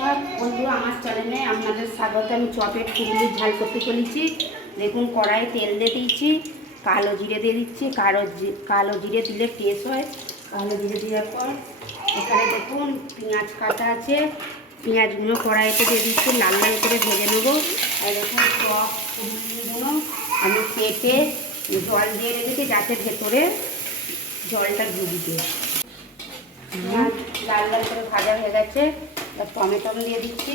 নমস্কার বন্ধুরা, আমার চ্যানেলে আপনাদের স্বাগত। আমি চপের ফুলুরি ঝাল করতে চলেছি। দেখুন, কড়াই তেল দিয়ে দিয়েছি, কালো জিরে দিয়ে দিচ্ছি। কালো জিরে দিলে টেস্ট হয়। কালো জিরে দেওয়ার পর এখানে দেখুন পেঁয়াজ কাটা আছে, পেঁয়াজগুলো কড়াইতে দিয়ে দিচ্ছি, লাল লাল করে ভেজে নেবো। আর দেখুন চপ ফুলুরিগুলো আমি কেটে জল দিয়ে রেখেছি যাতে ভেতরে জলটা ডুবিয়ে। লাল লাল করে ভাজা হয়ে গেছে। টমেটো দিয়ে দিচ্ছি,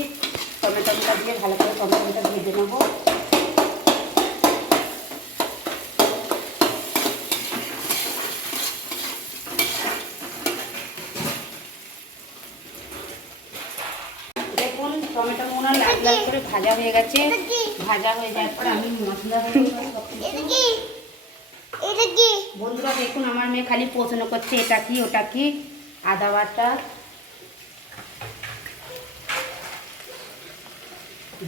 টমেটোটা দিয়ে ভালো করে টমেটোটা ভেজে নেব। দেখুন টমেটোগুলো লাল লাল করে ভাজা হয়ে গেছে। ভাজা হয়ে যাওয়ার পর আমি মশলা বন্ধুরা দেখুন, আমার মেয়ে খালি প্রশ্ন করছে এটা কি ওটা কি। আদা বাটা,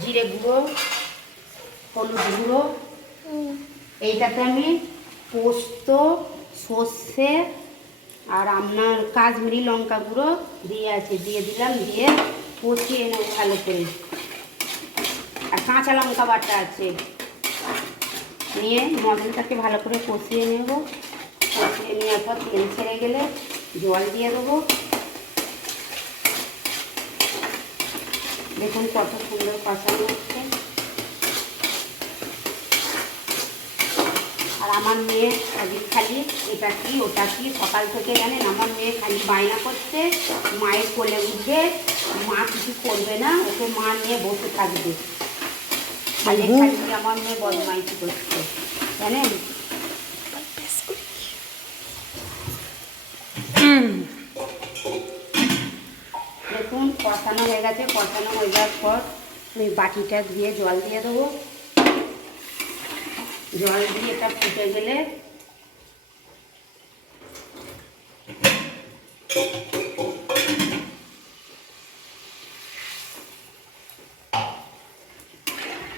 জিরে গুঁড়ো, হলুদ গুঁড়ো, এইটাতে আমি পোস্ত, সর্ষে আর আপনার কাশ্মীরি লঙ্কা গুঁড়ো দিয়ে আছে, দিয়ে দিলাম, দিয়ে কষিয়ে নেব ভালো করে। আর কাঁচা লঙ্কা বাটা আছে, নিয়ে মশলাটাকে ভালো করে কষিয়ে নেব। কষিয়ে নেওয়ার পর তেল ছেড়ে গেলে জল দিয়ে দেবো। দেখুন কত সুন্দর কষানো হচ্ছে। আর আমার মেয়ে খালি এটা কি ওটা কি সকাল থেকে জানেন, আমার মেয়ে খালি বায়না করছে মায়ের কোলে উঠবে, মা কিছু করবে না, ওকে মা নিয়ে বসে থাকবে। খালি খালি আমার মেয়ে বদমাইশি করছে জানেন। দেখুন কষানো হয়ে গেছে। কষানো হয়ে যাওয়ার পর আমি বাটিটা ধুয়ে জল দিয়ে দেবো। জল দিয়ে এটা ফুটে গেলে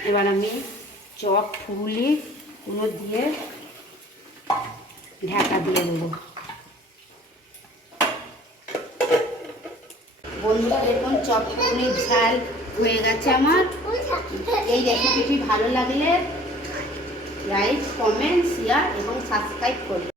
এবার আমি চপ ফুলুরিগুলো দিয়ে ঢাকা দিয়ে দেবো। বন্ধুরা দেখুন চপ ফুলুরির ঝাল হয়ে গেছে আমার। এই রেসিপিটি ভালো লাগলে লাইক, কমেন্ট, শেয়ার এবং সাবস্ক্রাইব করুন।